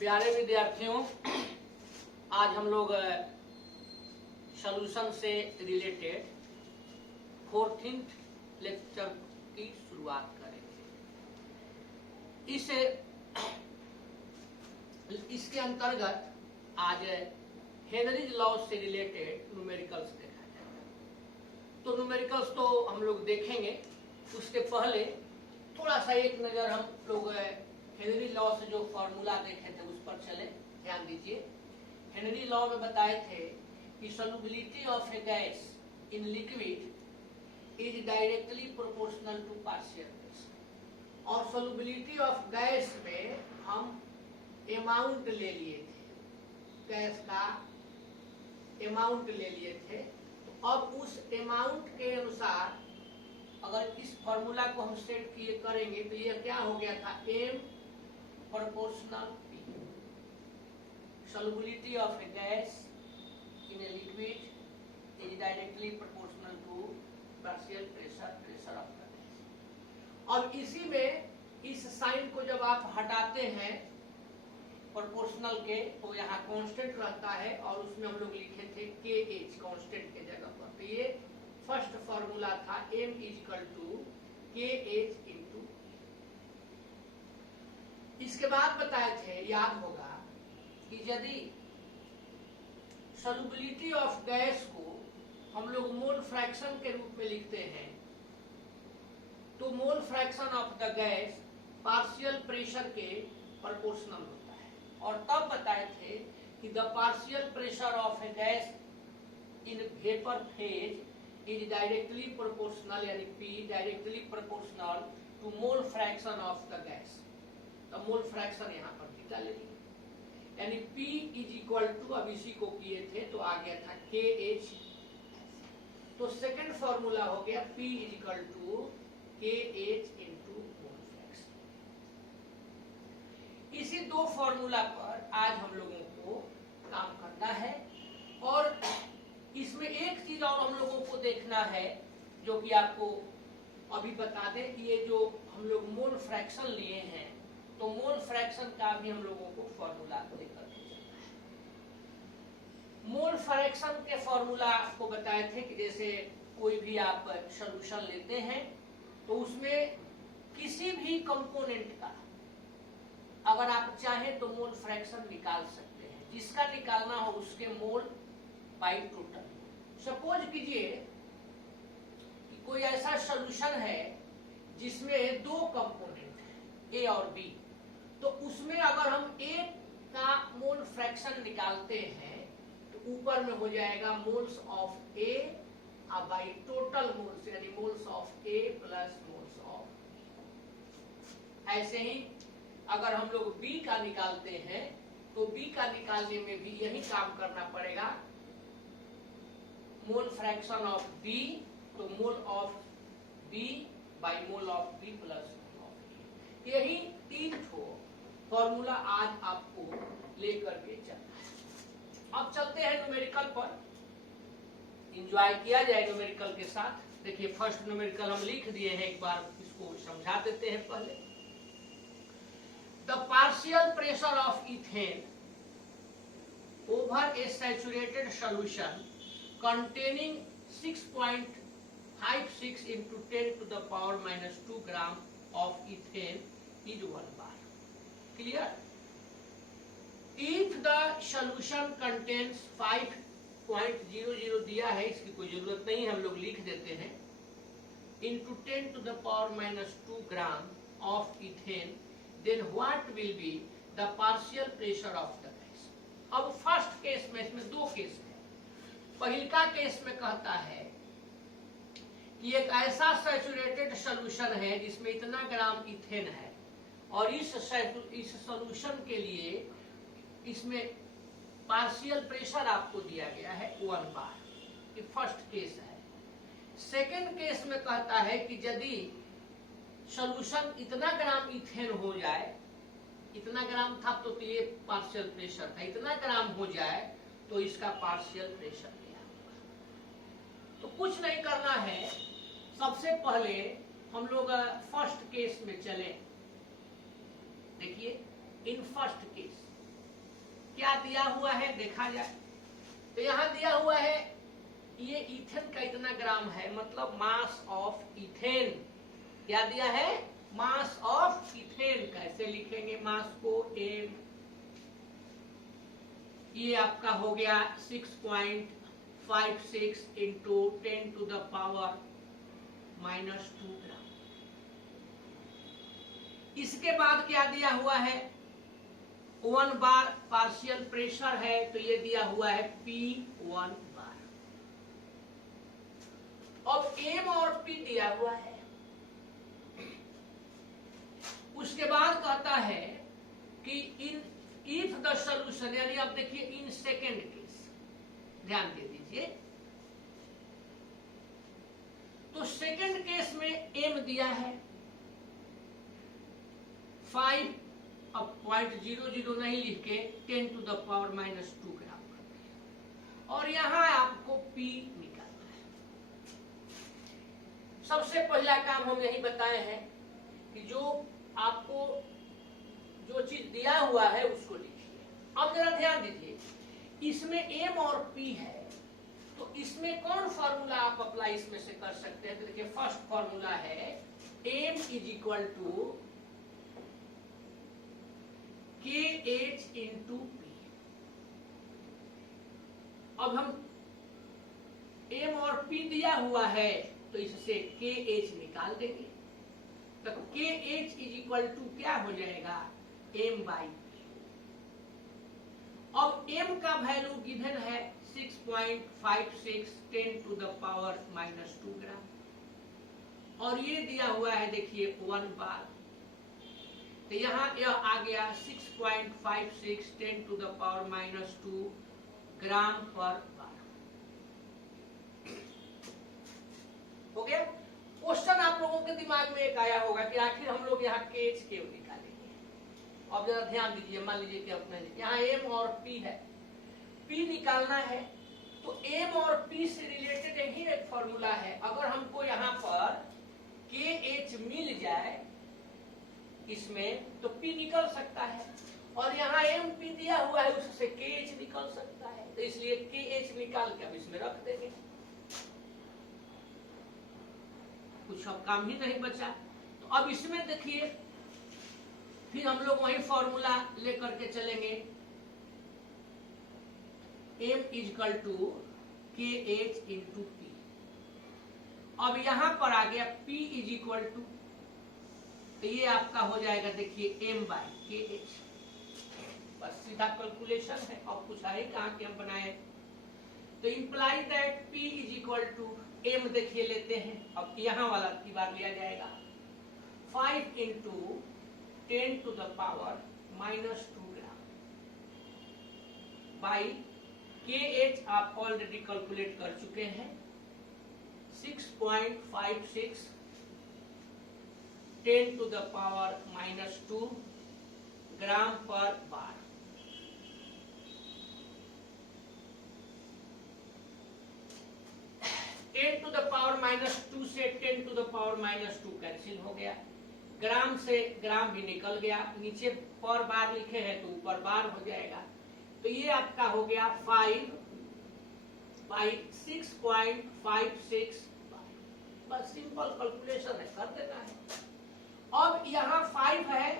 प्यारे विद्यार्थियों, आज हम लोग सॉल्यूशन से रिलेटेड 14th लेक्चर की शुरुआत करेंगे। इसके अंतर्गत आज हेनरीज लॉ से रिलेटेड न्यूमेरिकल्स देखा जाएगा। तो न्यूमेरिकल्स तो हम लोग देखेंगे, उसके पहले थोड़ा सा एक नजर हम लोग हेनरी लॉ से जो फॉर्मूला देखे थे उस पर चले। ध्यान दीजिए, हेनरी लॉ में बताए थे कि solubility of a gas in liquid is directly proportional to partial pressure. और सॉल्युबिलिटी ऑफ गैस में हम अमाउंट ले लिए थे, गैस का अमाउंट ले लिए थे। तो अब उस अमाउंट के अनुसार अगर इस फॉर्मूला को हम सेट किए करेंगे तो ये क्या हो गया था, m proportional p। solubility of a gas in a liquid is directly proportional to partial pressure of the gas। अब इसी में इस साइन को जब आप हटाते हैं प्रोपोर्शनल के, तो यहाँ कांस्टेंट रहता है और उसमें हम लोग लिखे थे KH कांस्टेंट के जगह पर। तो ये फर्स्ट फॉर्मूला था m equal to KH into. इसके बाद बताए थे, याद होगा, कि यदि सॉल्युबिलिटी ऑफ गैस को हम लोग मोल फ्रैक्शन के रूप में लिखते हैं तो mole fraction of the gas partial pressure के प्रोपोर्शनल होता है। और तब बताए थे कि the partial pressure of a gas in vapour phase is directly proportional, यानी P directly proportional to mole fraction of the gas. तो मोल फ्रैक्शन यहाँ पर थीटा ले लिया, यानी P इज इक्वल टू, अब इसी को किए थे तो आ गया था KH। तो सेकंड फॉर्मूला हो गया P is equal to KH into mole fraction. इसी दो फॉर्मूला पर आज हम लोगों को काम करना है। और इसमें एक चीज और हम लोगों को देखना है, जो कि आपको अभी बता दें कि ये जो हम लोग मोल फ्रैक्शन लिए हैं, तो मोल फ्रैक्शन का भी हम लोगों को फॉर्मूला लेकर के चलना है। मोल फ्रैक्शन के फॉर्मूला आपको बताए थे कि जैसे कोई भी आप सॉल्यूशन लेते हैं तो उसमें किसी भी कंपोनेंट का अगर आप चाहें तो मोल फ्रैक्शन निकाल सकते हैं। जिसका निकालना हो उसके मोल बाई टोटल। सपोज कीजिए कि कोई ऐसा सॉल्यूशन है जिसमें दो कंपोनेंट है, ए और बी। तो उसमें अगर हम ए का मोल फ्रैक्शन निकालते हैं तो ऊपर में हो जाएगा moles of A by total moles, यानी moles of A plus moles of. ऐसे ही अगर हम लोग बी का निकालते हैं तो बी का निकालने में भी यही काम करना पड़ेगा। मोल फ्रैक्शन ऑफ बी, तो mole of B by mole of B plus mole of A. यही तीन ठो फॉर्मूला आज आपको लेकर के चलना है। अब चलते हैं न्यूमेरिकल पर, एंजॉय किया जाए न्यूमेरिकल के साथ। देखिए, फर्स्ट न्यूमेरिकल हम लिख दिए हैं, एक बार इसको समझा देते हैं पहले। The partial pressure of ethane over A saturated solution containing 6.56 into 10 to the power minus 2 gram of ethane is 1 bar. Clear? If the solution contains 5.00 दिया है, इसकी कोई जरूरत नहीं, हम लोग लिख देते हैं, into 10 to the power minus 2 gram of ethane, then what will be the partial pressure of the gas? अब फर्स्ट केस में, इसमें दो केस है। पहिलका केस में कहता है कि एक ऐसा सैचुरेटेड सॉल्यूशन है जिसमें इतना ग्राम इथेन है और इस सॉल्यूशन के लिए इसमें पार्शियल प्रेशर आपको दिया गया है 1 बार। ये फर्स्ट केस है। सेकेंड केस में कहता है कि यदि सॉल्यूशन इतना ग्राम इथेन हो जाए, इतना ग्राम था तो ये पार्शियल प्रेशर था, इतना ग्राम हो जाए तो इसका पार्शियल प्रेशर। तो कुछ नहीं करना है, सबसे पहले हम लोग फर्स्ट केस में चले। देखिए, इन फर्स्ट केस क्या दिया हुआ है देखा जाए। तो यहां दिया हुआ है ये इथेन का इतना ग्राम है, मतलब मास ऑफ इथेन। क्या दिया है? Mass of ethane. कैसे लिखेंगे मास को? m। ये आपका हो गया 6.56 इंटू 10 टू द पावर -2 ग्राम। इसके बाद क्या दिया हुआ है? 1 बार पार्शियल प्रेशर है, तो ये दिया हुआ है P1 बार। अब m और p दिया हुआ है। उसके बाद कहता है कि इन इफ द सोल्यूशन, यानी अब देखिए इन सेकेंड केस, ध्यान दे दीजिए। तो सेकेंड केस में m दिया है 5, अब 0.00 नहीं लिख के 10 टू द पावर -2 ग्राम करते हैं, और यहां आपको p निकालना है। सबसे पहला काम हम यही बताए हैं कि जो आपको जो चीज दिया हुआ है उसको लिखिए। अब जरा ध्यान दीजिए, इसमें m और p है, तो इसमें कौन फॉर्मूला आप अप्लाई इसमें से कर सकते हैं? तो देखिए फर्स्ट फॉर्मूला है m is equal to KH into p। अब हम m और p दिया हुआ है तो इससे KH निकाल देंगे, तो KH इज इक्वल टू क्या हो जाएगा? m by p। अब m का वैल्यू गिवन है 6.56 10 टू द पावर -2 ग्राम, और ये दिया हुआ है देखिए 1 बार। तो यहाँ यह आ गया 6.56 10 टू द पावर -2 ग्राम पर बार। हो गया। क्वेश्चन आप लोगों के दिमाग में एक आया होगा कि आखिर हम लोग यहाँ KH क्यों निकालेंगे। अब जरा ध्यान दीजिए, मान लीजिए कि अपने यहाँ m और p है, p निकालना है, तो m और p से रिलेटेड ही एक फॉर्मूला है। अगर हमको यहाँ पर KH मिल जाए इसमें, तो p निकल सकता है, और यहाँ MP दिया हुआ है उससे KH निकल सकता है, तो इसलिए KH निकाल के अब इसमें रख देंगे। कुछ अब काम ही नहीं बचा। तो अब इसमें देखिए फिर हम लोग वही फॉर्मूला लेकर के चलेंगे, m is equal to KH into p। अब यहां पर आ गया p इज इक्वल टू, तो ये आपका हो जाएगा देखिए m बाई KH। बस सीधा कैलकुलेशन है, और कुछ है कहाँ के हम बनाए। तो imply that p is equal to m, देखिए लेते हैं, अब यहाँ वाला की बार लिया जाएगा 5 into 10 to the power -2 gram by KH आप ऑलरेडी कैलकुलेट कर चुके हैं 6.56 10 टू द पावर -2 ग्राम पर बार। टेन टू द पावर -2 से 10 टू द पावर -2 कैंसिल हो गया, ग्राम से ग्राम भी निकल गया, नीचे पर बार लिखे हैं तो ऊपर बार हो जाएगा। तो ये आपका हो गया 5 बाई 6.56 बार। बस सिंपल कैलकुलेशन है, कर देना है। अब यहाँ 5 है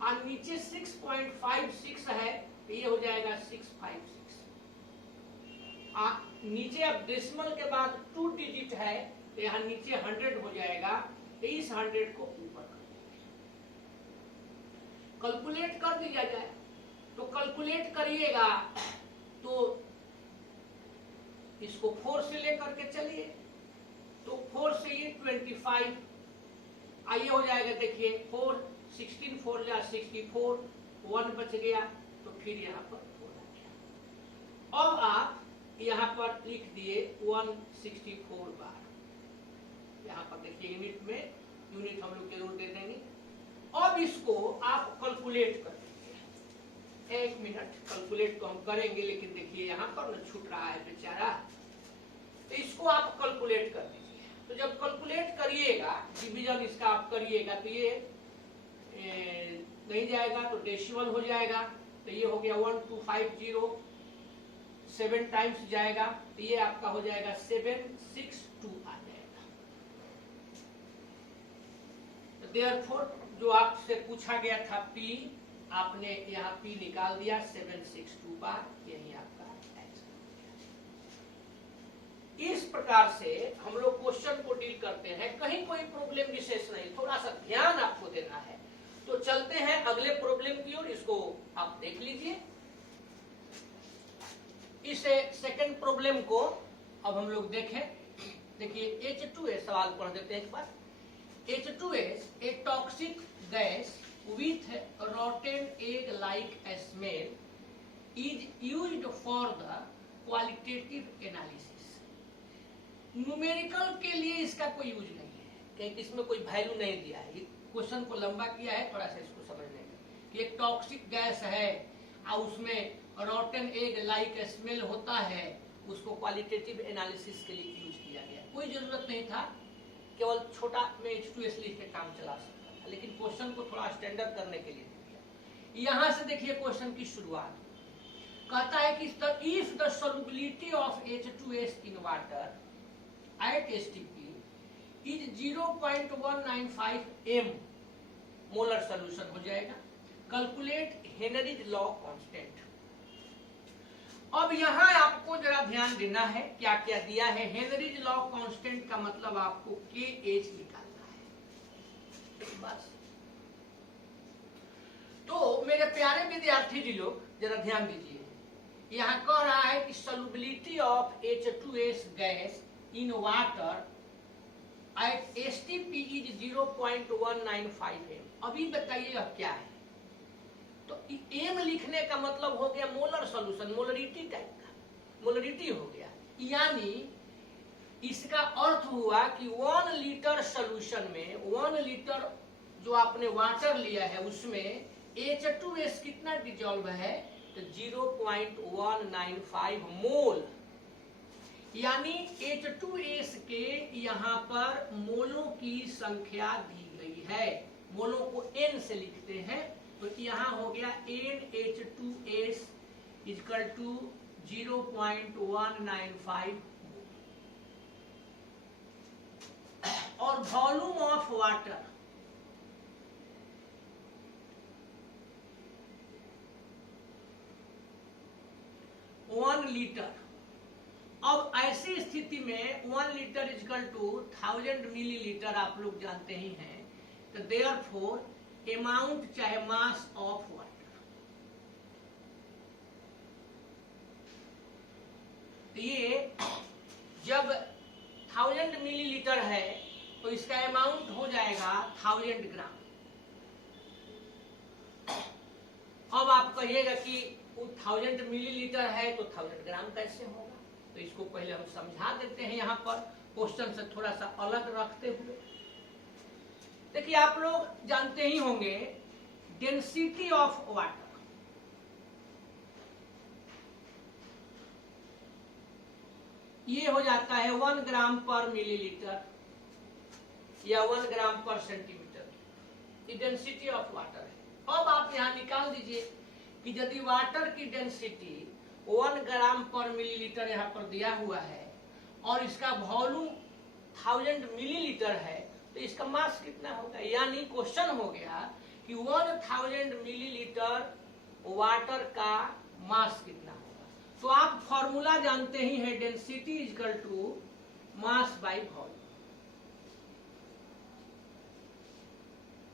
और नीचे 6.56 है, तो ये हो जाएगा 656। नीचे अब डेसिमल के बाद 2 डिजिट है, तो यहाँ नीचे 100 हो जाएगा, तो इस 100 को ऊपर कर देंगे। कैलकुलेट कर दिया जाए, तो कैलकुलेट करिएगा तो इसको 4 से लेकर के चलिए, तो 4 से ये 25 आइए हो जाएगा, देखिए 4 16 4 जा 64, 1 बच गया, तो फिर यहाँ पर 4 आ गया। अब आप यहाँ पर लिख दिए 164 बार। यहाँ पर देखिए यूनिट में, यूनिट हम लोग जरूर दे देंगे। अब इसको आप कैलकुलेट कर दीजिए, 1 मिनट कैलकुलेट तो हम करेंगे, लेकिन देखिए यहाँ पर न छूट रहा है बेचारा, तो इसको आप कैलकुलेट कर दीजिए। तो जब कैलकुलेट करिएगा, डिवीजन इसका आप करिएगा, तो ये नहीं जाएगा तो डेसिमल हो जाएगा, तो ये हो गया 1250, 7 टाइम्स जाएगा तो ये आपका हो जाएगा 762 आ जाएगा। तो देयरफॉर जो आपसे पूछा गया था P, आपने यहाँ P निकाल दिया 762 बार, यही आपका आंसर। इस प्रकार से हम लोग क्वेश्चन को डील करते हैं। कहीं कोई प्रॉब्लम विशेष नहीं, थोड़ा सा ध्यान आपको देना है। तो चलते हैं अगले प्रॉब्लम की ओर, इसको आप देख लीजिए। इस सेकंड प्रॉब्लम को अब हम लोग देखें। देखिए H2S, सवाल पढ़ देते हैं एक बार। H2S, a toxic gas with rotten egg-like smell, is used for the qualitative analysis. Numerical के लिए इसका कोई यूज नहीं है, क्योंकि इसमें कोई वैल्यू नहीं दिया है। क्वेश्चन को लंबा किया है थोड़ा सा इसको समझने में, कि एक टॉक्सिक गैस है और उसमें रॉटन एग लाइक स्मेल होता है, उसको क्वालिटेटिव एनालिसिस के लिए यूज किया गया। कोई जरूरत नहीं था, केवल छोटा में H2S लिख के काम चला सकता था, लेकिन क्वेश्चन को थोड़ा स्टैंडर्ड करने के लिए दिया। यहां से देखिए क्वेश्चन की शुरुआत कहता है कि if the solubility of H2S in water at STP is 0.195 m molar solution हो जाएगा। Calculate Henrys law constant. अब यहां आपको जरा ध्यान देना है, क्या क्या दिया है। हेनरीज लॉ कांस्टेंट का मतलब आपको KH निकालना है बस। तो मेरे प्यारे विद्यार्थी जी लोग जरा ध्यान दीजिए, यहां कह रहा है कि solubility of H2S gas in water at STP is 0.195 m। अभी बताइए अब क्या है। तो m लिखने का मतलब हो गया मोलर सॉल्यूशन, मोलरिटी टाइप का, मोलरिटी हो गया। यानी इसका अर्थ हुआ कि 1 लीटर सॉल्यूशन में 1 लीटर जो आपने वाटर लिया है उसमें H2S कितना डिजॉल्व है, तो 0.195 मोल। यानी H2S के यहाँ पर मोलों की संख्या दी गई है। मोलों को N से लिखते हैं, तो यहाँ हो गया NH2S इक्वल टू 0.195 और volume of water one litre. अब ऐसी स्थिति में 1 लीटर इक्वल टू 1000 मिलीलीटर आप लोग जानते ही हैं। तो देयरफॉर अमाउंट चाहे मास ऑफ वाटर, तो ये जब 1000 मिलीलीटर है तो इसका अमाउंट हो जाएगा 1000 ग्राम। अब आप कहिएगा कि 1000 मिलीलीटर है तो 1000 ग्राम कैसे होगा, तो इसको पहले हम समझा देते हैं यहाँ पर क्वेश्चन से थोड़ा सा अलग रखते हुए। देखिए आप लोग जानते ही होंगे डेंसिटी ऑफ वाटर। ये हो जाता है 1 ग्राम पर मिलीलीटर या 1 ग्राम पर सेंटीमीटर, ये डेंसिटी ऑफ वाटर है। अब आप यहाँ निकाल दीजिए कि यदि वाटर की डेंसिटी 1 ग्राम पर मिलीलीटर यहाँ पर दिया हुआ है और इसका वॉल्यूम 1000 मिलीलीटर है, तो इसका मास कितना होगा। यानी क्वेश्चन हो गया कि 1000 मिलीलीटर वाटर का मास कितना होगा। तो आप फॉर्मूला जानते ही हैं, density equal to mass by volume.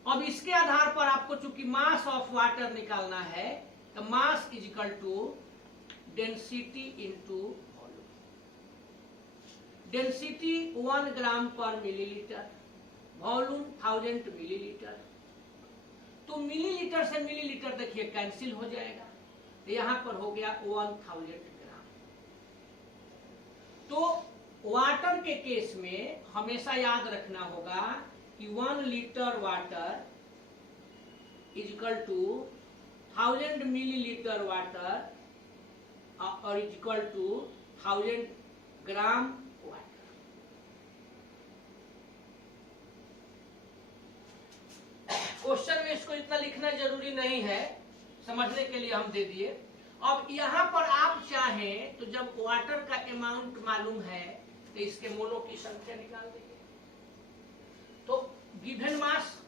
अब इसके आधार पर आपको चूंकि मास ऑफ वाटर निकालना है, तो mass is equal to density into volume. Density 1 gram per millilitre, volume 1000 millilitre. तो मिलीलीटर से मिलीलीटर देखिए कैंसिल हो जाएगा, तो यहां पर हो गया 1000 ग्राम। तो वाटर के केस में हमेशा याद रखना होगा कि 1 litre water is equal to 1000 millilitre water और is equal to 1000 gram water. Question में इसको इतना लिखना जरूरी नहीं है, समझने के लिए हम दे दिए। अब यहाँ पर आप चाहें तो जब वाटर का अमाउंट मालूम है तो इसके मोलों की संख्या निकाल देंगे। तो गिवन मास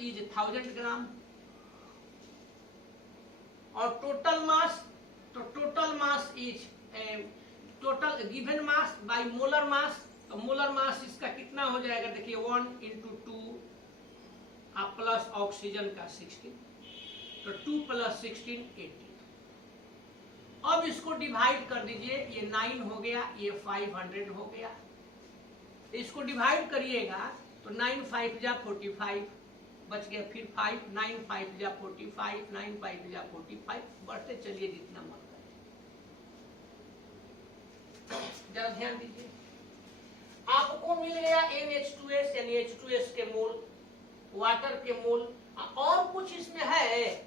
इज 1000 ग्राम और total mass is total given mass by molar mass. तो मोलर मास इसका कितना हो जाएगा, देखिए 1 × 2 प्लस ऑक्सीजन का 16, तो 2 + 16 18। अब इसको डिवाइड कर दीजिए, ये 9 हो गया, ये 500 हो गया। इसको डिवाइड करिएगा तो 9 × 5 = 45 बच गया, फिर 5 9 × 5 = 45 9 × 5 = 45 बढ़ते चलिए जितना मन करे। जरा ध्यान दीजिए, आपको मिल गया NH2S यानी H2S के मोल, वाटर के मोल। और कुछ इसमें है,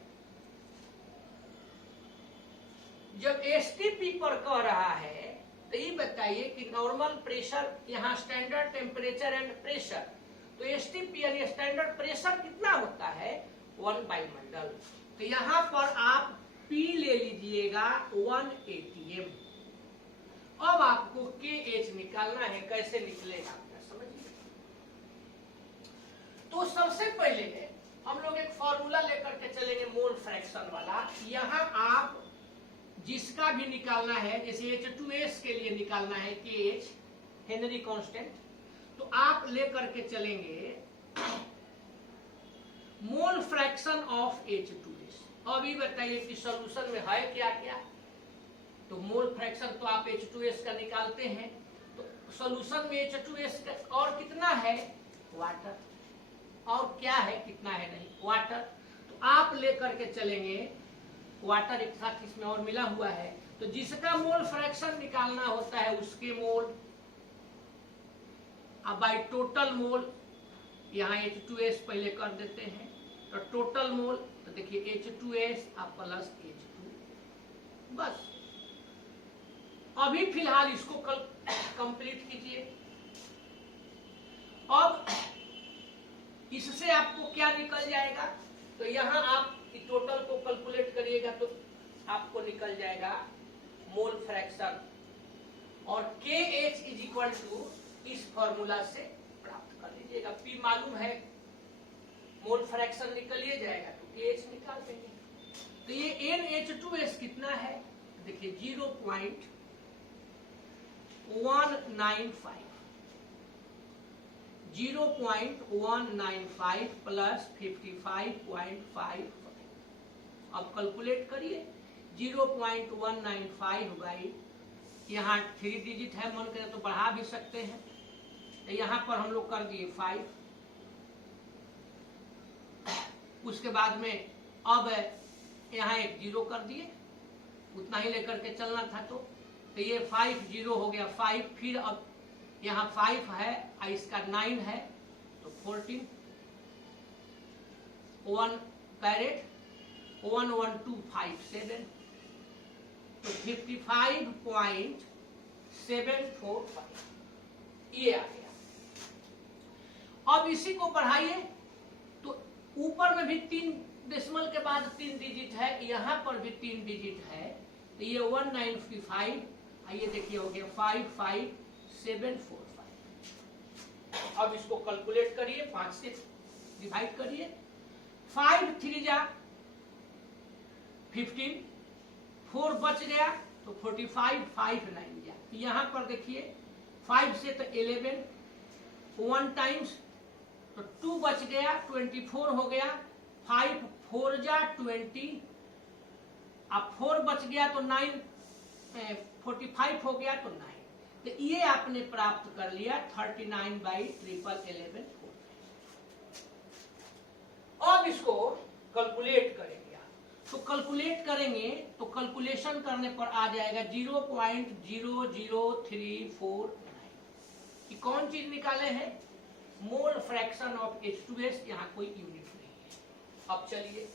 जब STP पर कह रहा है तो ये बताइए कि नॉर्मल प्रेशर, यहाँ स्टैंडर्ड टेम्परेचर एंड प्रेशर, तो STP यानी स्टैंडर्ड प्रेशर कितना होता है 1 वायुमंडल। तो यहाँ पर आप P ले लीजिएगा 1 atm। अब आपको KH निकालना है, कैसे निकलेगा समझिए। तो सबसे पहले हम लोग एक फॉर्मूला लेकर के चलेंगे मोल फ्रैक्शन वाला। यहाँ आप जिसका भी निकालना है, जैसे H2S के लिए निकालना है KH हेनरी कांस्टेंट, तो आप लेकर के चलेंगे मोल फ्रैक्शन ऑफ H2S। अभी बताइए कि सॉल्यूशन में है क्या क्या। तो मोल फ्रैक्शन तो आप H2S का निकालते हैं, तो सॉल्यूशन में H2S का और कितना है वाटर, और क्या है कितना है नहीं वाटर। तो आप लेकर के चलेंगे वाटर, एक साथ इसमें और मिला हुआ है, तो जिसका मोल फ्रैक्शन निकालना होता है उसके मोल, अब बाय टोटल मोल यहाँ H2S पहले कर देते हैं, तो टोटल मोल तो देखिए H2S प्लस H2। बस अभी फिलहाल इसको कंप्लीट कीजिए। अब इससे आपको क्या निकल जाएगा, तो यहाँ आप टोटल को कैलकुलेट करिएगा तो आपको निकल जाएगा मोल फ्रैक्शन, और KH = इस फॉर्मूला से प्राप्त कर लीजिएगा। P मालूम है, मोल फ्रैक्शन निकलिए जाएगा तो KH निकाल देंगे। तो ये NH2S कितना है, देखिए 0.195 प्लस 55.5। अब कैलकुलेट करिए 0.195 बाई, यहाँ 3 डिजिट है, मन करे तो बढ़ा भी सकते हैं, तो यहाँ पर हम लोग कर दिए 5। उसके बाद में अब यहाँ एक 0 कर दिए, उतना ही लेकर के चलना था। तो ये 5 0 हो गया 5, फिर अब यहाँ 5 है, इसका 9 है, तो 14 1 कैरेट 11257, तो 55.745 ये आ गया। अब इसी को बढ़ाइए तो ऊपर में भी 3 डेसिमल के बाद 3 डिजिट है, यहाँ पर भी 3 डिजिट है, तो ये 195, ये देखिए हो गया 55745। अब इसको कैलकुलेट करिए, 5 से डिवाइड करिए, 5 3 जा 15, 4 बच गया तो 45, 5 9 जा। यहाँ पर देखिए 5 से तो 11, 1 टाइम्स तो 2 बच गया 24 हो गया, 5 4 जा 20, अब 4 बच गया तो 9 45 हो गया तो 9। तो ये आपने प्राप्त कर लिया 39/1111। अब इसको कैलकुलेट करेंगे आप, तो कैलकुलेट करेंगे तो कैलकुलेशन करने पर आ जाएगा 0.00349। कि कौन चीज निकाले हैं, मोल फ्रैक्शन ऑफ H2S, यहाँ कोई यूनिट नहीं है। अब चलिए,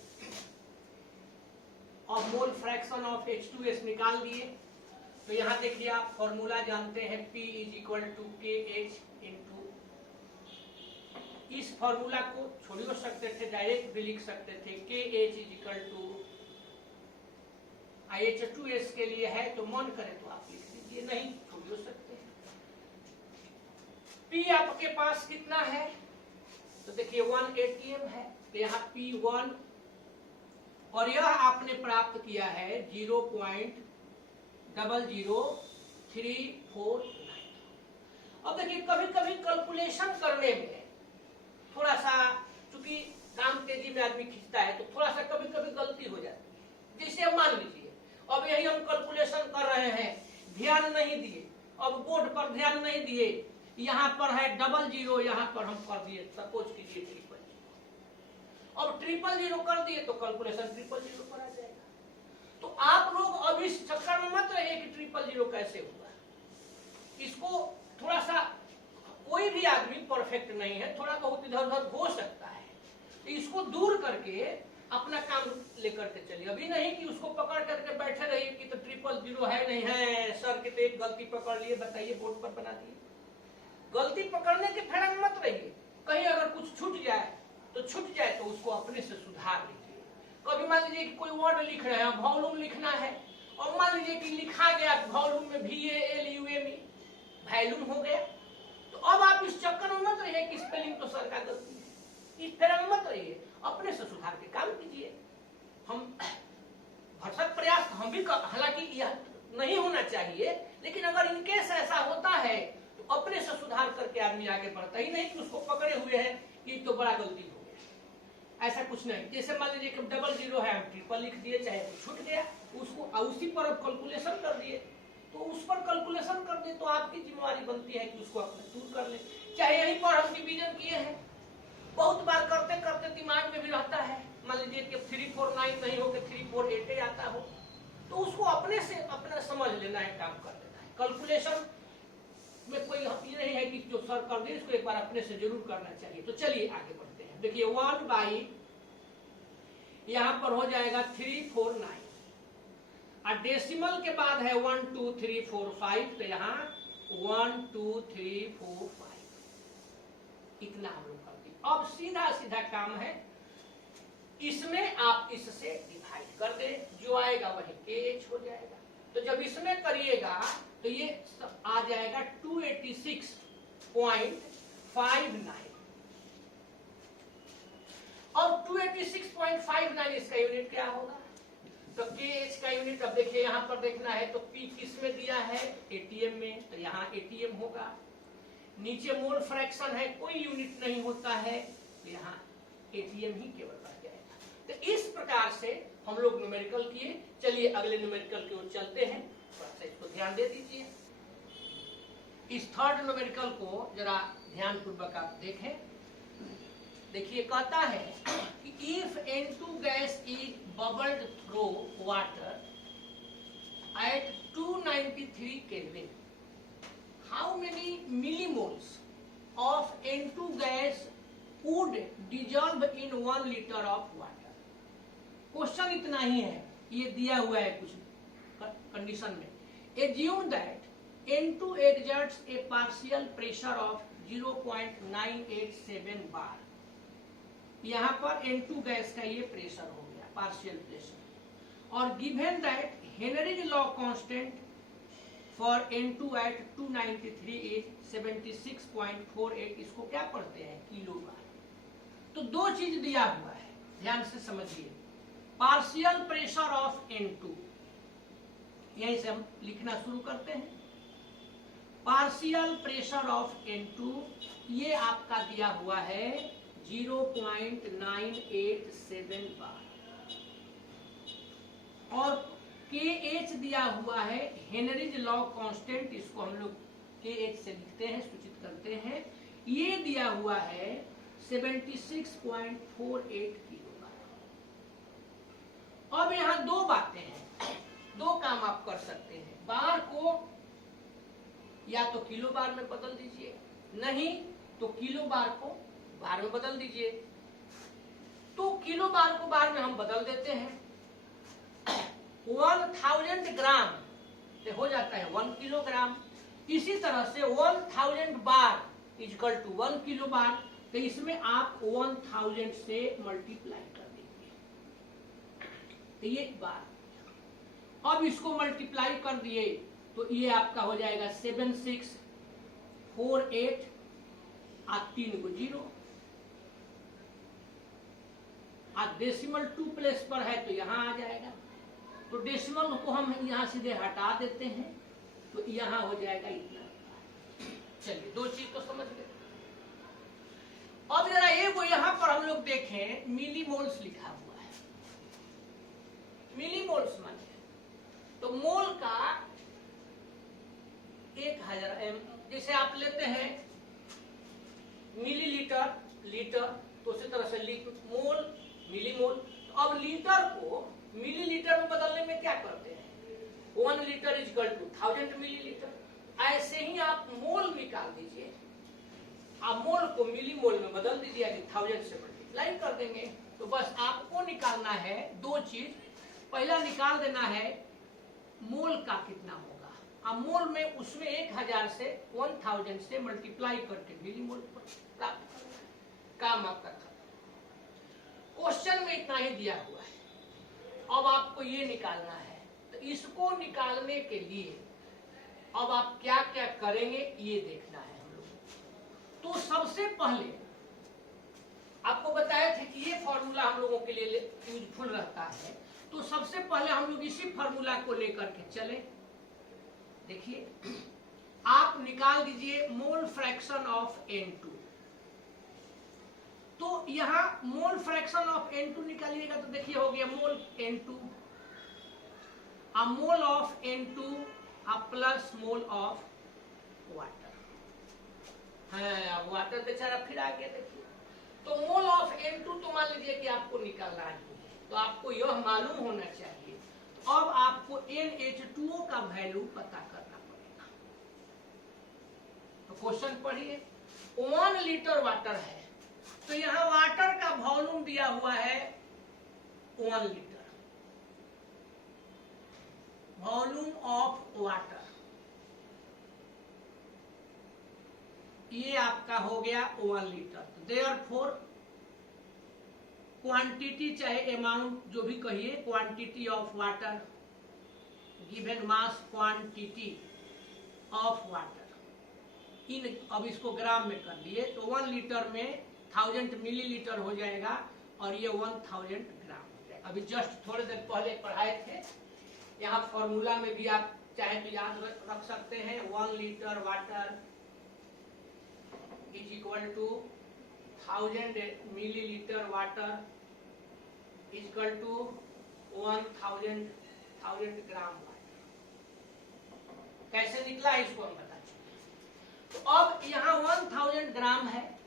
और मोल फ्रैक्शन ऑफ H2S निकाल दिए, तो यहाँ देखिए आप फॉर्मूला जानते हैं, P = KH × इस फॉर्मूला को छोड़ सकते थे, डायरेक्ट भी लिख सकते थे। KH = IH2S के लिए है तो मन करे तो आप लिख दीजिए, नहीं छोड़ सकते हैं। P आपके पास कितना है तो देखिए 1 ATM है, तो यहाँ P1 और यह आपने प्राप्त किया है 0.00349। अब देखिए कभी कभी कैलकुलेशन करने में थोड़ा सा, चूंकि काम तेजी में आदमी खींचता है तो थोड़ा सा कभी कभी गलती हो जाती है। जैसे अब मान लीजिए अब यही हम कैलकुलेशन कर रहे हैं, ध्यान नहीं दिए, अब बोर्ड पर ध्यान नहीं दिए, यहाँ पर है 00, यहाँ पर हम कर दिए सपोज कीजिए 000। अब 000 कर दिए तो कैलकुलेशन 000 पर आ जाएगा। तो आप लोग अब इस चक्कर में मत रहिए कि 000 कैसे हुआ। इसको थोड़ा सा, कोई भी आदमी परफेक्ट नहीं है, थोड़ा बहुत इधर उधर हो सकता है, तो इसको दूर करके अपना काम लेकर के चलिए। अभी नहीं कि उसको पकड़ करके बैठे रहिए कि तो 000 है नहीं है, सर की तो एक गलती पकड़ लिए, बताइए बोर्ड पर बना दिए। गलती पकड़ने के फेरा में मत रहिए, कहीं अगर कुछ छूट जाए तो छूट जाए तो उसको अपने से सुधार लीजिए। कभी मान लीजिए कि कोई वर्ड लिख रहे हैं, वॉल्यूम लिखना है, और मान लीजिए कि लिखा गया वॉल्यूम में VALUME, वैल्यूम हो गया, तो अब आप इस चक्कर में मत रहिए कि स्पेलिंग तो सर का गलती है, इस फेरा में मत रहिए, अपने से सुधार के काम कीजिए। हम भरसक प्रयास हम भी, हालांकि यह नहीं होना चाहिए, लेकिन अगर इनकेस ऐसा होता है तो अपने से सुधार करके आदमी आगे बढ़ता ही नहीं कि उसको पकड़े हुए हैं कि तो बड़ा गलती हो गया। ऐसा कुछ नहीं। जैसे मान लीजिए कि 00 है, हम ट्रिपल लिख दिए, चाहे तो छूट गया, उसको उसी पर कैलकुलेशन कर दिए, तो उस पर कैलकुलेशन कर दे तो आपकी जिम्मेवारी बनती है कि उसको अपने दूर कर ले। चाहे यहीं पर हम डिवीजन किए हैं, बहुत बार करते करते दिमाग में भी रहता है, मान लीजिए कि 349 नहीं हो कि 348 आता हो, तो उसको अपने से अपना समझ लेना है, काम कर लेना है। कैलकुलेशन में कोई ये नहीं है कि जो सर कर दे, इसको एक बार अपने से जरूर करना चाहिए। तो चलिए आगे बढ़ते हैं। देखिए 1 यहाँ पर हो जाएगा 349, और डेसिमल के बाद है 1 2 3 4 5, तो यहाँ 1 2 3 4 5, इतना हम लोग कर दिए। अब सीधा सीधा काम है, इसमें आप इससे डिवाइड कर दे, जो आएगा वही KH हो जाएगा। तो जब इसमें करिएगा तो ये आ जाएगा 286.59, और 286.59 इसका यूनिट क्या होगा, तो KH का यूनिट अब देखिए यहाँ पर देखना है, तो P किस में दिया है, ATM में, तो यहाँ ATM होगा। नीचे मोल फ्रैक्शन है, कोई यूनिट नहीं होता है, तो यहाँ ATM ही केवल रह जाएगा। तो इस प्रकार से हम लोग न्यूमेरिकल किए। चलिए अगले न्यूमेरिकल की ओर चलते हैं, थोड़ा सा इसको ध्यान दे दीजिए। इस थर्ड न्यूमेरिकल को जरा ध्यान पूर्वक आप देखें। देखिए कहता है कि if N2 gas is bubbled through water at 293 kelvin, how many millimoles of N2 gas would dissolve in 1 litre of water. Question इतना ही है, ये दिया हुआ है कुछ कंडीशन में। Assume that N2 exerts a partial pressure of 0.987 bar. यहाँ पर N2 गैस का ये प्रेशर हो गया, पार्शियल प्रेशर। और given that Henry's law constant for N2 at 293 इज 76.48, इसको क्या पढ़ते हैं, किलो बार। तो दो चीज दिया हुआ है, ध्यान से समझिए। पार्शियल प्रेशर ऑफ N2, यहीं से हम लिखना शुरू करते हैं। पार्शियल प्रेशर ऑफ N2 ये आपका दिया हुआ है 0.987 बार, और KH दिया हुआ है हेनरीज लॉ कांस्टेंट, इसको हम लोग KH से लिखते हैं, सूचित करते हैं। ये दिया हुआ है 76.48 किलो बार। अब यहाँ दो बातें हैं, दो काम आप कर सकते हैं। बार को या तो किलो बार में बदल दीजिए, नहीं तो किलो बार को बार में बदल दीजिए। तो किलो बार को बार में हम बदल देते हैं। 1000 ग्राम से हो जाता है 1 किलोग्राम। इसी तरह से 1000 बार इजकल टू 1 किलो बार, तो इसमें आप 1000 से मल्टीप्लाई कर देंगे। तो ये बात, अब इसको मल्टीप्लाई कर दिए तो ये आपका हो जाएगा 7648 और 3 को 0, और डेसिमल 2 प्लेस पर है तो यहां आ जाएगा। तो डेसिमल को हम यहां सीधे हटा देते हैं तो यहां हो जाएगा इतना। चलिए, दो चीज तो समझ गए। अब जरा ये वो यहां पर हम लोग देखें, मिलीमोल्स लिखा हुआ है। मिलीमोल्स माने तो मोल का 1000, जैसे आप लेते हैं मिलीलीटर, लीटर, तो उसी तरह से मोल, मिलीमोल। तो अब लीटर को मिलीलीटर में बदलने में क्या करते हैं, 1 लीटर इक्वल टू 1000 मिलीलीटर। ऐसे ही आप मोल निकाल दीजिए, आप मोल को मिलीमोल में बदल दीजिए, 1000 से मल्टीप्लाई कर देंगे। तो बस आपको निकालना है दो चीज। पहला निकाल देना है मोल का कितना होगा, अब मोल में उसमें 1000 से 1000 से मल्टीप्लाई करके मिलीमोल प्राप्त करना है। काम आपका खत्म। क्वेश्चन में इतना ही दिया हुआ है। अब आपको ये निकालना है, तो इसको निकालने के लिए अब आप क्या क्या करेंगे ये देखना है हम लोग। तो सबसे पहले आपको बताया था कि ये फॉर्मूला हम लोगों के लिए यूजफुल रहता है। तो सबसे पहले हम लोग इसी फॉर्मूला को लेकर के चले। देखिए, आप निकाल दीजिए मोल फ्रैक्शन ऑफ N2। तो यहां मोल फ्रैक्शन ऑफ N2 निकालिएगा तो देखिए हो गया मोल N2, mole of N2 plus mole of water है। वाटर बेचारा फिर आ गया। देखिए, तो मोल ऑफ N2 तो मान लीजिए कि आपको निकालना ही है, तो आपको यह मालूम होना चाहिए। अब आपको NH2O का वैल्यू पता करना पड़ेगा। तो क्वेश्चन पढ़िए, 1 लीटर वाटर है, तो यहां वाटर का वॉल्यूम दिया हुआ है 1 लीटर, वॉल्यूम ऑफ वाटर ये आपका हो गया 1 लीटर। तो देयरफॉर क्वांटिटी चाहे अमाउंट जो भी कहिए, quantity of water given mass quantity of water in, अब इसको ग्राम में कर लिए तो 1 लीटर में 1000 मिलीलीटर हो जाएगा और ये 1000 ग्राम हो जाएगा। अभी जस्ट थोड़ी देर पहले पढ़ाए थे, यहाँ फॉर्मूला में भी आप चाहे तो याद रख सकते हैं। 1 litre water is equal to 1000 millilitre water equal to 1000 gram water. कैसे निकला इसको हम बता चुके। तो अब यहाँ 1000 ग्राम है,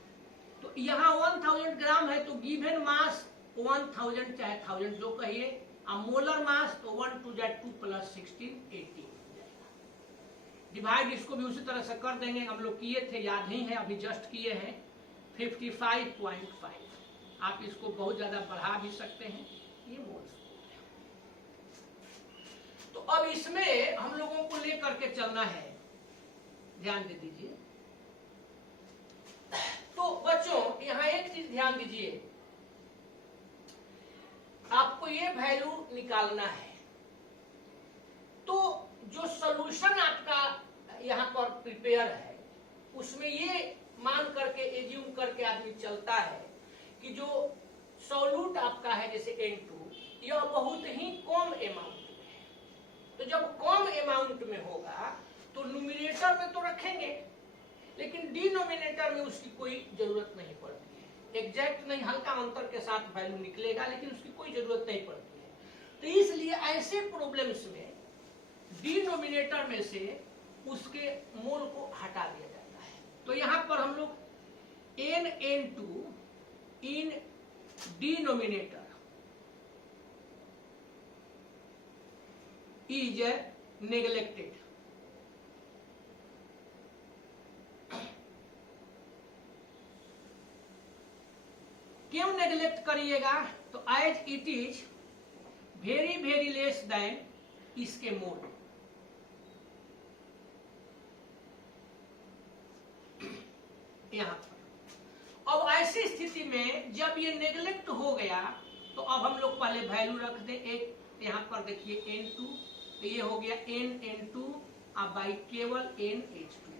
तो यहाँ 1000 ग्राम है तो गिवन मास 1000 चाहे 1000 जो कहिए, मोलर मास तो 1 2 2 प्लस 16 18 डिवाइड इसको भी उसी तरह से कर देंगे। हम लोग किए थे, याद नहीं है, अभी जस्ट किए हैं 55.5। आप इसको बहुत ज्यादा बढ़ा भी सकते हैं, ये मोल्स। तो अब इसमें हम लोगों को लेकर के चलना है, ध्यान दे दीजिए। तो बच्चों यहाँ एक चीज ध्यान दीजिए, आपको ये वैल्यू निकालना है। तो जो सॉल्यूशन आपका यहाँ पर प्रिपेयर है उसमें ये मान करके एज्यूम करके आदमी चलता है कि जो सॉल्यूट आपका है जैसे N2 यह बहुत ही कम अमाउंट में है। तो जब कम अमाउंट में होगा तो न्यूमरेटर में तो रखेंगे, लेकिन डिनोमिनेटर में उसकी कोई जरूरत नहीं पड़ती है। एग्जैक्ट नहीं, हल्का अंतर के साथ वैल्यू निकलेगा, लेकिन उसकी कोई जरूरत नहीं पड़ती है। तो इसलिए ऐसे प्रॉब्लम्स में डिनोमिनेटर में से उसके मोल को हटा दिया जाता है। तो यहां पर हम लोग NN2 in denominator is neglected. क्यों नेग्लेक्ट करिएगा, तो as it is very very less than इसके मोल। यहां पर अब ऐसी स्थिति में जब ये नेग्लेक्ट हो गया तो अब हम लोग पहले वैल्यू रख दें एक, यहाँ पर देखिए N2, तो ये हो गया NN2 अब बाई केवल NH2।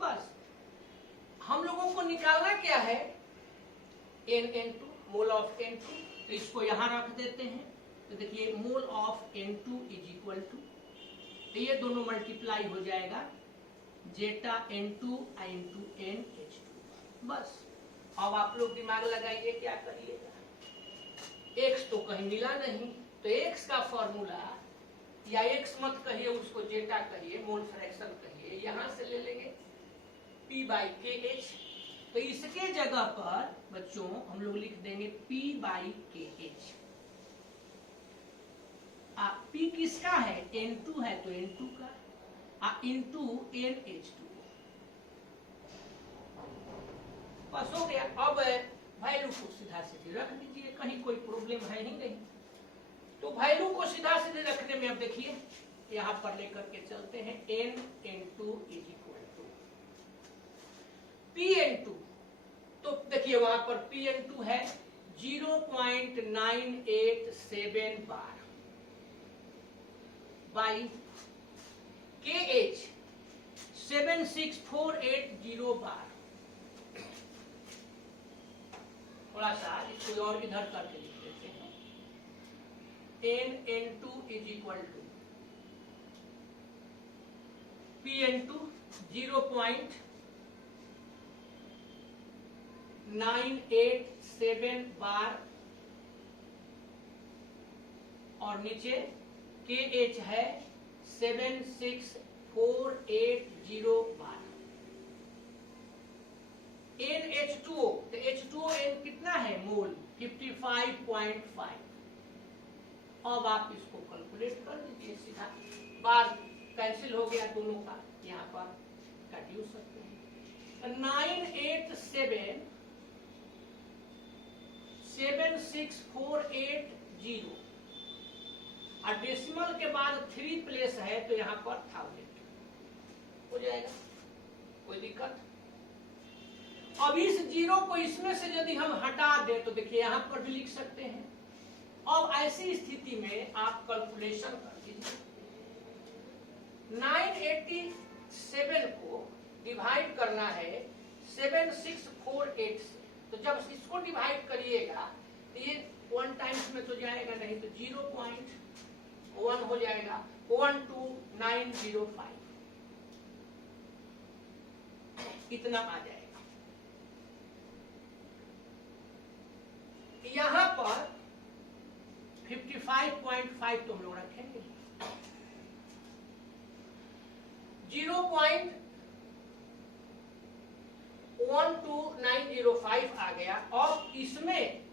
बस हम लोगों को निकालना क्या है, NN2 मोल ऑफ N2, तो इसको यहां रख देते हैं। तो देखिए mole of N2 is equal to, तो ये दोनों मल्टीप्लाई हो जाएगा जेटा N2 इंटू NH2। बस अब आप लोग दिमाग लगाइए क्या करिएगा, x तो कहीं मिला नहीं, तो x का फॉर्मूला, या x मत कहिए उसको जेटा कहिए, मोल फ्रैक्शन कहिए, यहां से ले लेंगे P बाई KH। तो इसके जगह पर बच्चों हम लोग लिख देंगे P बाई KH। P किसका है, N2 है तो N2 का, इंटू NH2। बस हो गया। अब वैल्यू को सीधा सीधे रख दीजिए, कहीं कोई प्रॉब्लम है ही नहीं। तो वैल्यू को सीधा सीधे रखने में अब देखिए यहां पर लेकर के चलते हैं NN2 is equal to PN2। तो देखिए वहां पर PN2 है 0.987 बार बाई KH 76480 बार। थोड़ा सा इसको और इधर करके लिख देते हैं, NN2 is equal to PN2 0.987 बार और नीचे KH है 76480 बार। NH2O, तो H2O N कितना है मोल 55.5। अब आप इसको कैलकुलेट कर दीजिए सीधा, बार कैंसिल हो गया दोनों का, यहाँ पर काट यूज सकते हैं। 987,76480 और डेसिमल के बाद 3 प्लेस है तो यहाँ पर 1000 हो जाएगा, कोई दिक्कत। अब इस जीरो को इसमें से यदि हम हटा दें तो देखिए यहां पर भी लिख सकते हैं। अब ऐसी स्थिति में आप कैलकुलेशन कर दीजिए, 987 को डिवाइड करना है 7648 से, तो जब इसको डिवाइड करिएगा तो ये 1 टाइम्स में तो जाएगा नहीं, तो 0.1 हो जाएगा 12905 इतना आ जाएगा। यहां पर 55.5 तो हम लोग रखेंगे, 0.12905 आ गया और इसमें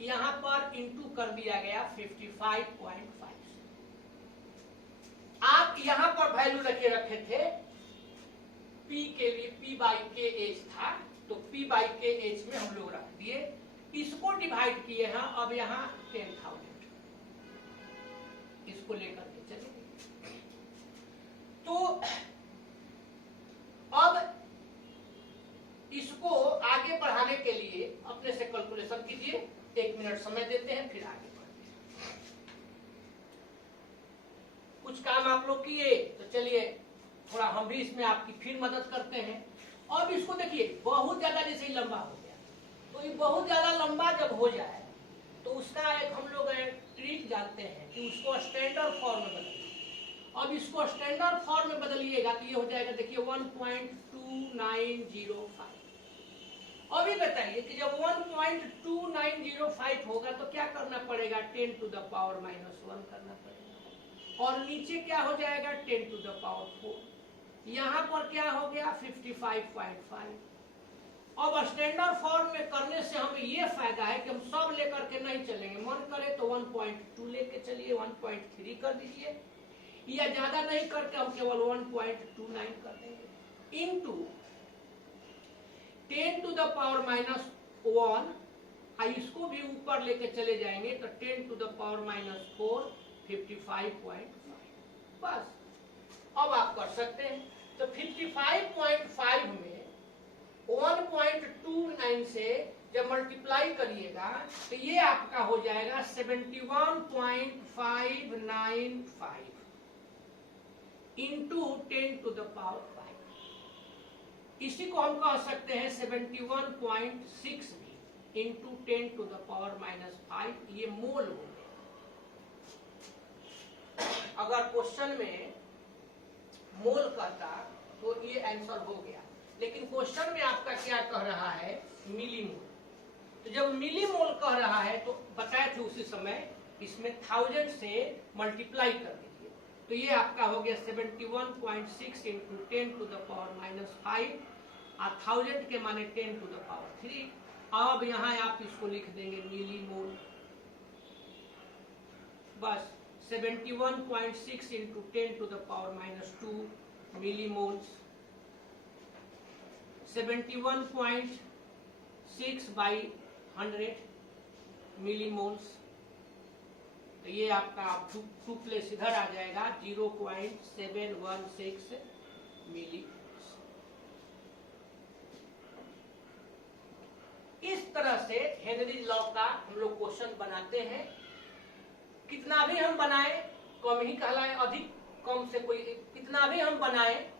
यहां पर इंटू कर दिया गया 55.5 से। आप यहां पर वैल्यू रखे थे P के लिए, P बाई KH था, तो P बाई KH में हम लोग रख दिए, इसको डिवाइड किए हैं। अब यहाँ 10,000 इसको लेकर के चले, तो अब इसको आगे बढ़ाने के लिए अपने से कैलकुलेशन कीजिए, 1 मिनट समय देते हैं फिर आगे बढ़ते हैं। कुछ काम आप लोग किए तो चलिए थोड़ा हम भी इसमें आपकी फिर मदद करते हैं। अब इसको देखिए बहुत ज्यादा जैसे ही लंबा हो गया, तो ये बहुत ज्यादा लंबा जब हो जाए तो उसका एक हम लोग ट्रिक जानते हैं कि उसको स्टैंडर्ड फॉर्म में बदलिए। अब इसको स्टैंडर्ड फॉर्म में बदलिएगा तो ये हो जाएगा देखिए 1.2905। अभी बताइए कि जब 1.2905 होगा तो क्या करना पड़ेगा, 10 टू द पावर -1 करना पड़ेगा, और नीचे क्या हो जाएगा 10 टू द पावर 4। यहाँ पर क्या हो गया 55.5। अब स्टैंडर्ड फॉर्म में करने से हमें ये फायदा है कि हम सब लेकर के नहीं चलेंगे, मन करे तो 1.2 लेके चलिए, 1.3 कर दीजिए, या ज्यादा नहीं करके हम केवल 1.29 कर देंगे, इनटू 10 टू द पावर -1, इसको भी ऊपर लेके चले जाएंगे तो 10 टू द पावर -4 55.5। बस अब आप कर सकते हैं। तो 55.5 में 1.29 से जब मल्टीप्लाई करिएगा तो ये आपका हो जाएगा 71.595 इंटू 10 टू द पावर 5। इसी को हम कह सकते हैं 71.6 भी इंटू 10 टू द पावर -5। ये मोल हो गया। अगर क्वेश्चन में मोल कहता तो ये आंसर हो गया, लेकिन क्वेश्चन में आपका क्या कह रहा है, मिलीमोल। तो जब मिलीमोल कह रहा है तो बताए थे उसी समय इसमें 1000 से मल्टीप्लाई कर दीजिए, तो ये आपका हो गया 71.6 इंटू 10 टू द पावर -5 और 1000 के माने 10 टू द पावर 3। अब यहाँ आप इसको लिख देंगे मिलीमोल, बस 71.6 into 10 to the power -2 millimoles, 71.6 by 100 millimoles. तो ये आपका 2 प्लेस इधर आ जाएगा 0.716 मिली। इस तरह से हेनरी लॉ का हम लोग क्वेश्चन बनाते हैं। कितना भी हम बनाए कम ही कहलाए, अधिक कम से कोई कितना भी हम बनाए,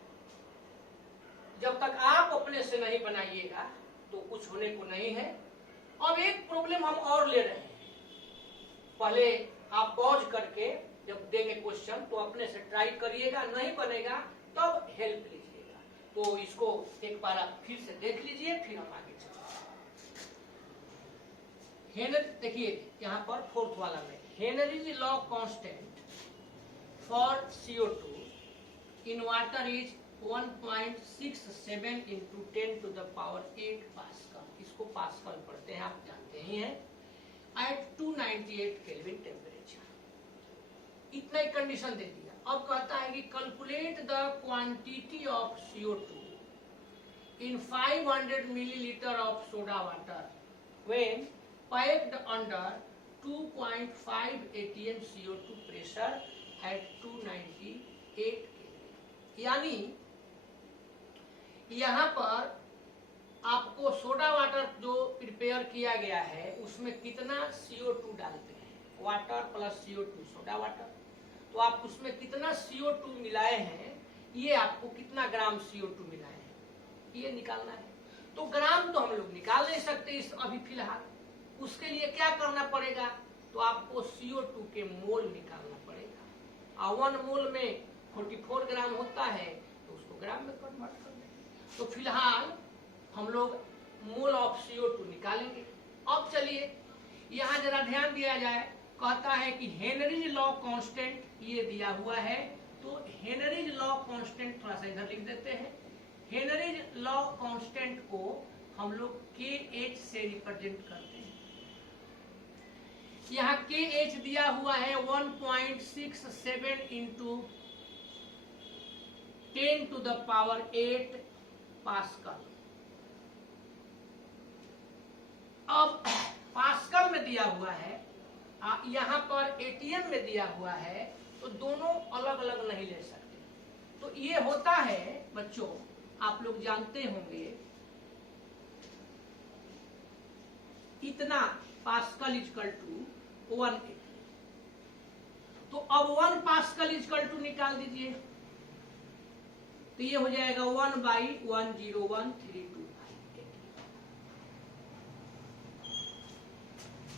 जब तक आप अपने से नहीं बनाइएगा तो कुछ होने को नहीं है। अब एक प्रॉब्लम हम और ले रहे हैं, पहले आप पॉज करके जब देंगे क्वेश्चन तो अपने से ट्राई करिएगा, नहीं बनेगा तब हेल्प लीजिएगा। तो इसको एक बार आप फिर से देख लीजिए, फिर हम आगे चलेंगे। देखिए यहाँ पर फोर्थ वाला में Henry's law constant for CO2 in water is 1.67 into 10 to the power 8 pascal. इसको पास्कल पढ़ते हैं, आप जानते ही हैं। At 298 kelvin temperature. इतना ही कंडीशन दे दिया। अब कहता है कि calculate the quantity of CO2 in 500 millilitre of soda water when packed under 2.5 atm CO2 pressure at 298 kelvin. यानी यहाँ पर आपको सोडा वाटर जो प्रिपेयर किया गया है उसमें कितना CO2 डालते हैं, water plus CO2 soda water, तो आप उसमें कितना CO2 मिलाए हैं, ये आपको कितना ग्राम CO2 मिलाए हैं ये निकालना है। तो ग्राम तो हम लोग निकाल नहीं सकते इस अभी फिलहाल, उसके लिए क्या करना पड़ेगा, तो आपको CO2 के मोल निकालना पड़ेगा। और 1 मोल में 44 ग्राम होता है, तो उसको ग्राम में कन्वर्ट कर देंगे। तो फिलहाल हम लोग मोल ऑफ CO2 निकालेंगे। अब चलिए यहाँ जरा ध्यान दिया जाए, कहता है कि हेनरीज लॉ कांस्टेंट ये दिया हुआ है, तो हेनरीज लॉ कांस्टेंट थोड़ा सा इधर लिख देते हैं। हेनरीज लॉ कांस्टेंट को हम लोग KH से रिप्रेजेंट करते हैं। यहाँ KH दिया हुआ है 1.67 into 10 to the power 8 pascal. अब पास्कल में दिया हुआ है, यहाँ पर ATM में दिया हुआ है, तो दोनों अलग अलग नहीं ले सकते। तो ये होता है बच्चों, आप लोग जानते होंगे, इतना पास्कल इजकल टू 1 ATM। तो अब 1 पास्कल इजकल टू निकाल दीजिए, तो ये हो जाएगा 1/10132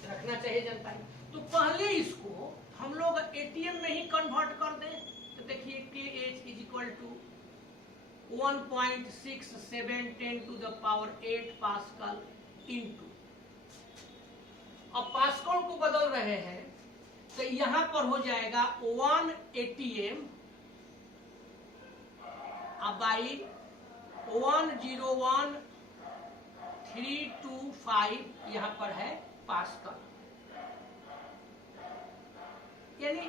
रखना चाहिए जनता। तो पहले इसको हम लोग ATM में ही कन्वर्ट कर दें, तो देखिए KH is equal to 1.67 10 to the power 8 pascal into, अब पास्कल को बदल रहे हैं तो यहां पर हो जाएगा 1 ATM बाई 101.325 यहां पर है पास्कल। यानी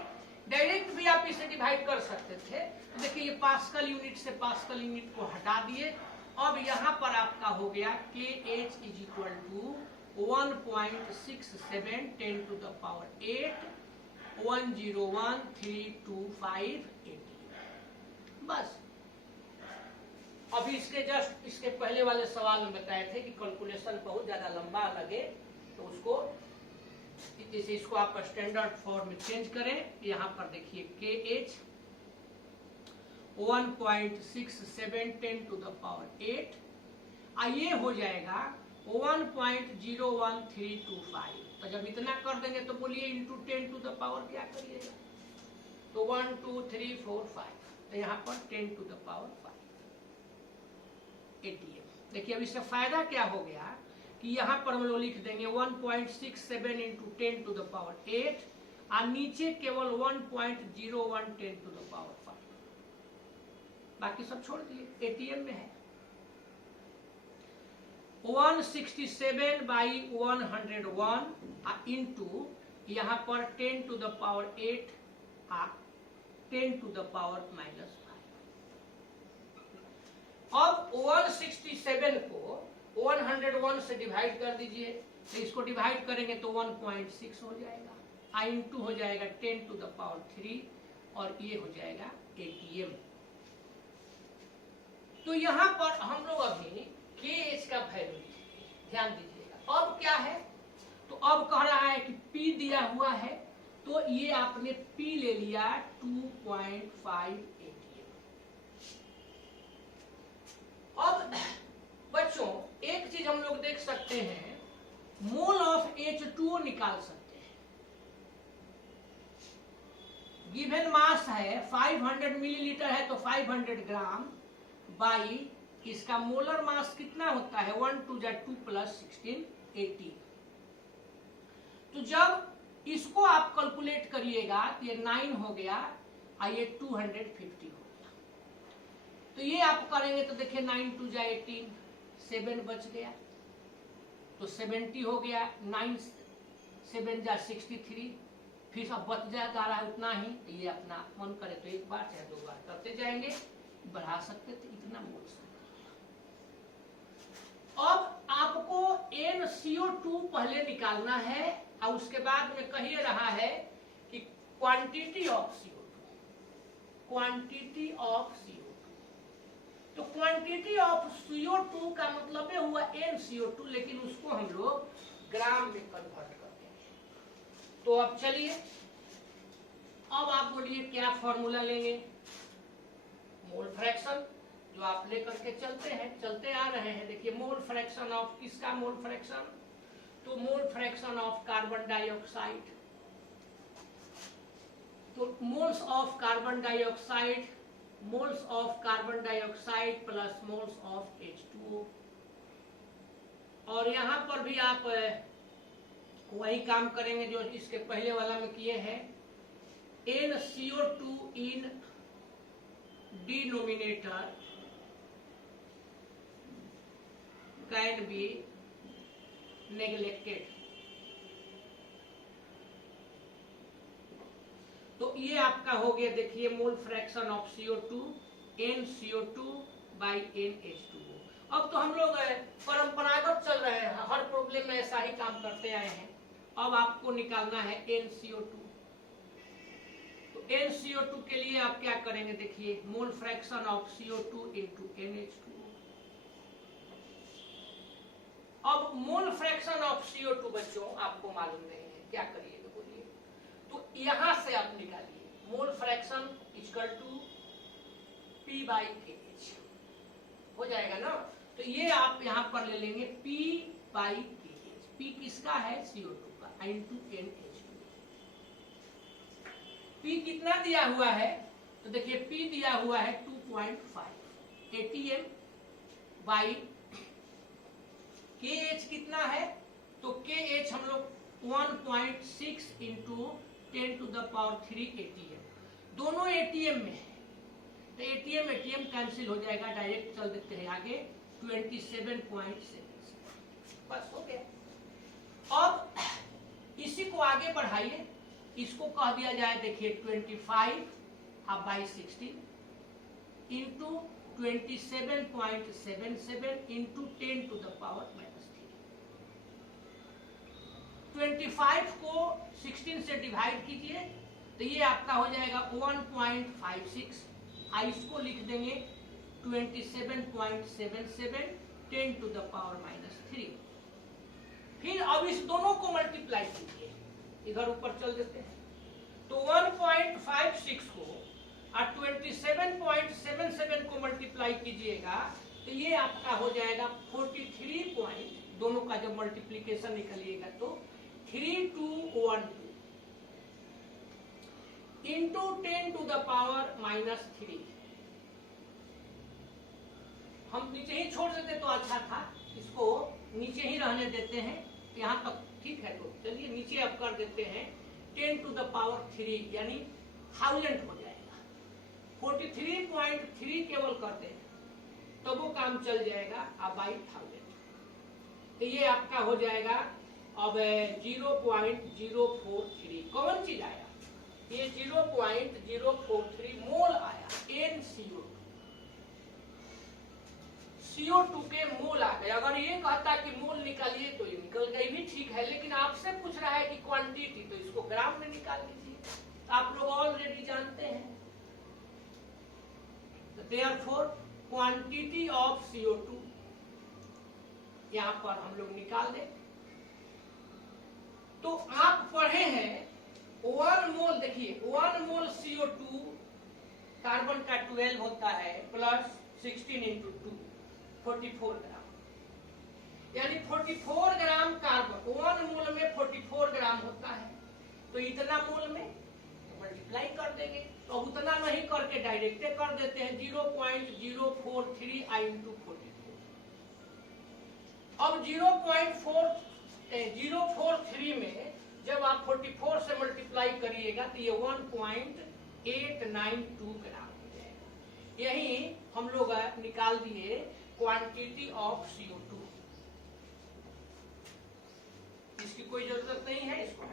डायरेक्ट भी आप इसे डिवाइड कर सकते थे। तो देखिए ये पास्कल यूनिट से पास्कल यूनिट को हटा दिए। अब यहां पर आपका हो गया KH is equal to 1.67 10 to the power 8 101.325 ATM। बस अभी इसके जस्ट इसके पहले वाले सवाल में बताए थे कि कैलकुलेशन बहुत ज्यादा लंबा लगे तो उसको जैसे इसको आप स्टैंडर्ड फॉर्म में चेंज करें। यहाँ पर देखिए KH 1.6710 टू द पावर 8 ये हो जाएगा 1.01325। तो जब इतना कर देंगे तो बोलिए इंटू 10 टू द पावर क्या करिएगा, तो 1 2 3 4 5, तो यहाँ पर 10 टू द पावर 5 ATM। देखिए अब इससे फायदा क्या हो गया कि यहाँ पर हम लोग लिख देंगे 1.67 इंटू 10 टू द पावर 8 और नीचे केवल 1.0110 टू द पावर 5, बाकी सब छोड़ दिए, ATM में है। 167/101 इंटू यहाँ पर 10 टू द पावर 8 और 10 टू द पावर -5। अब 167 को 101 से डिवाइड कर दीजिए, तो इसको डिवाइड करेंगे तो 1.6 हो जाएगा, इंटू हो जाएगा 10 टू द पावर 3 और ये हो जाएगा ATM। तो यहाँ पर हम लोग अभी KH का वैल्यू ध्यान दीजिएगा। अब क्या है, तो अब कह रहा है कि P दिया हुआ है, तो ये आपने P ले लिया 2.5 ATM। अब बच्चों एक चीज हम लोग देख सकते हैं, मोल ऑफ H2O निकाल सकते हैं। गिवन मास है 500 मिलीलीटर है तो 500 ग्राम बाई इसका मोलर मास कितना होता है 1 2 2 + 16 18। तो जब इसको आप कैलकुलेट करिएगा तो ये 9 हो गया और ये 250 हो गया। तो ये आप करेंगे तो देखिए 9 2 18, 7 बच गया तो 70 हो गया, 9 7 63, फिर सब बच जा रहा है उतना ही। तो ये अपना मन करे तो एक बार चाहे 2 बार करते जाएंगे, बढ़ा सकते तो इतना बोल सकते। अब आपको NCO2 पहले निकालना है और उसके बाद में कहिए रहा है कि quantity of CO2, quantity of CO2। तो क्वांटिटी ऑफ CO2 का मतलब है हुआ NCO2, लेकिन उसको हम लोग ग्राम में कन्वर्ट करते हैं। तो अब चलिए, अब आप बोलिए क्या फॉर्मूला लेंगे, मोल फ्रैक्शन जो आप लेकर के चलते आ रहे हैं। देखिए मोल फ्रैक्शन ऑफ किसका मोल फ्रैक्शन, तो mole fraction of carbon dioxide, तो moles of carbon dioxide, moles of carbon dioxide plus moles of H2O। और यहां पर भी आप वही काम करेंगे जो इसके पहले वाला में किए हैं। NCO2 in denominator can be neglected। तो ये आपका हो गया, देखिए मोल फ्रैक्शन ऑफ CO2 NCO2/NH2O। अब तो हम लोग परंपरागत चल रहे हैं, हर प्रॉब्लम में ऐसा ही काम करते आए हैं। अब आपको निकालना है NCO2। तो NCO2 के लिए आप क्या करेंगे, देखिए मोल fraction of CO2 into NH2O। अब मोल फ्रैक्शन ऑफ CO2 बच्चों आपको मालूम नहीं है, क्या करिएगा बोलिए, तो यहां से आप निकालिए mole fraction equal to P/KH हो जाएगा ना। तो ये आप यहां पर ले लेंगे P/KH। P किसका है, CO2 का, into NH2। P कितना दिया हुआ है, तो देखिए P दिया हुआ है 2.5 ATM बाई KH कितना है, तो KH हम लोग 1.6 into 10 to the power 3 ATM। दोनों ATM में है तो ATM कैंसिल हो जाएगा, डायरेक्ट चल देते हैं आगे 27.7, बस हो गया। अब इसी को आगे बढ़ाइए, इसको कह दिया जाए देखिए 25/16 into 27.77 into 10 to the power -3। 25 को 16 से डिवाइड कीजिए तो ये आपका हो जाएगा 1.56। इसको लिख देंगे 27.77 10 to the power -3। फिर अब इस दोनों को मल्टीप्लाई कीजिए, इधर ऊपर चल देते हैं, तो 1.56 को और 27.77 को मल्टीप्लाई कीजिएगा तो ये आपका हो जाएगा 43 पॉइंट, दोनों का जब मल्टीप्लीकेशन निकालिएगा तो 3212 इंटू 10 to the power -3। हम नीचे ही छोड़ देते तो अच्छा था, इसको नीचे ही रहने देते हैं, यहाँ तक ठीक है। तो चलिए नीचे अब कर देते हैं 10 to the power 3 यानी 1000 हो जाएगा। 43.3 केवल करते हैं तो वो काम चल जाएगा अब बाई 1000। तो ये आपका हो जाएगा अब 0.043 कौन चीज आया, ये 0.043 मोल आया NCO2। CO2 के मोल आ गए। अगर ये कहता कि मोल निकालिए तो ये निकल गई भी ठीक है, लेकिन आपसे पूछ रहा है कि क्वांटिटी, तो इसको ग्राम में निकाल लीजिए, आप लोग ऑलरेडी जानते हैं। देयरफॉर क्वांटिटी ऑफ CO2 यहां पर हम लोग निकाल दें। तो आप पढ़े हैं 1 मोल, देखिए 1 मोल CO2 कार्बन का 12 होता है प्लस 16 इंटू 2 44 ग्राम, यानी 44 ग्राम कार्बन 1 मोल में 44 ग्राम होता है। तो इतना मोल में मल्टीप्लाई कर देंगे, तो उतना नहीं करके डायरेक्ट कर देते हैं 0.043 I इंटू 44। अब 0.043 में जब आप 44 से मल्टीप्लाई करिएगा तो ये 1.892 ग्राम हो जाएगा। यही हम लोग निकाल दिए क्वांटिटी ऑफ CO2। इसकी कोई जरूरत नहीं है, इसको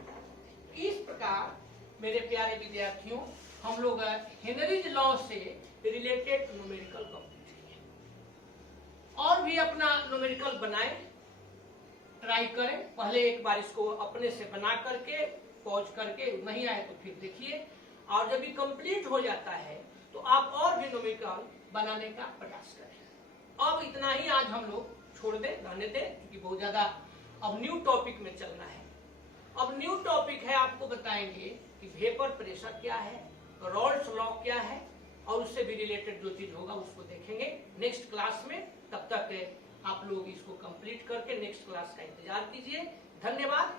इस प्रकार मेरे प्यारे विद्यार्थियों हम लोग हेनरीज लॉ से रिलेटेड न्यूमेरिकल कंप्लीट किए। और भी अपना न्यूमेरिकल बनाएं, ट्राई करें। पहले एक बार इसको अपने से बना करके पॉज करके, नहीं आए तो फिर देखिए, और जब ये कंप्लीट हो जाता है तो आप और भी न्यूमेरिकल बनाने का प्रयास करें। अब इतना ही आज हम लोग छोड़ दे, रहने दे, क्योंकि बहुत ज्यादा अब न्यू टॉपिक में चलना है। अब न्यू टॉपिक है, आपको बताएंगे कि वेपर प्रेशर क्या है, रॉल्स लॉ क्या है, और उससे भी रिलेटेड जो चीज होगा उसको देखेंगे नेक्स्ट क्लास में। तब तक आप लोग इसको कंप्लीट करके नेक्स्ट क्लास का इंतजार कीजिए। धन्यवाद।